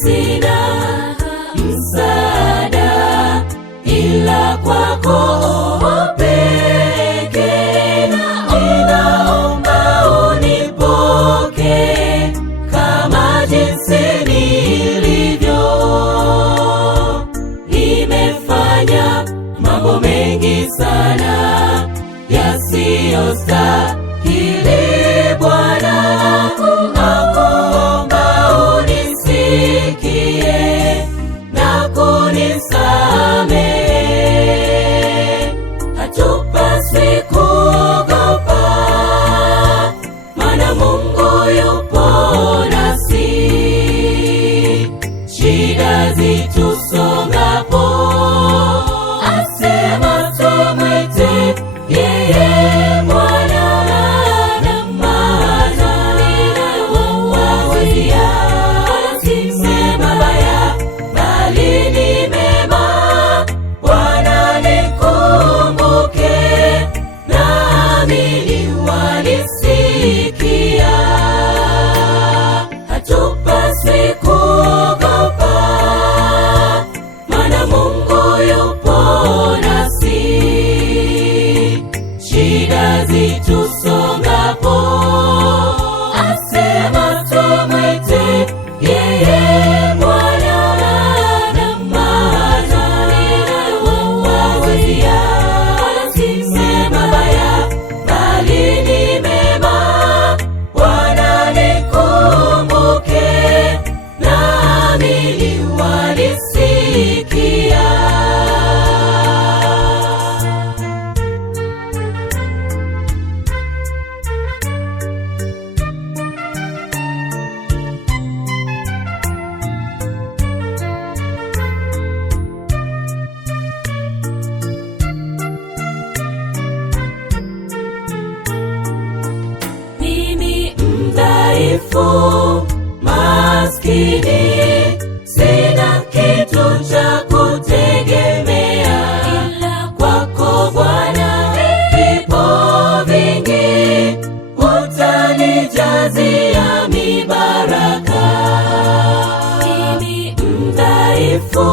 sina msaada ila kwako pekee. Ninaomba unipokee kama jinsi nilivyo. Nimefanya mambo mengi sana yasiyostahili Bwana, nakuomba unisikie na kunisamehe. Hatupaswi kuogopa, maana Mungu yupo nasi. Shida zitusongapo, asema tumwite yeye Bwana. Na maana ninawawazia si mabaya, bali ni mema. Bwana nikumbuke, naamini wanisikia. Hatupaswi kuogopa, maana Mungu yupo nasi. Shida zitusongapo, asema tumwite yeye Bwana. Na maana ninawawazia si mabaya, bali ni mema. Bwana nikumbuke, naamini wanisikia. Mimi mdhaifu, maskini, sina kitu cha kutegemea ila kwako Bwana. Vipo vingi, utanijazia mibaraka. Mimi mdhaifu,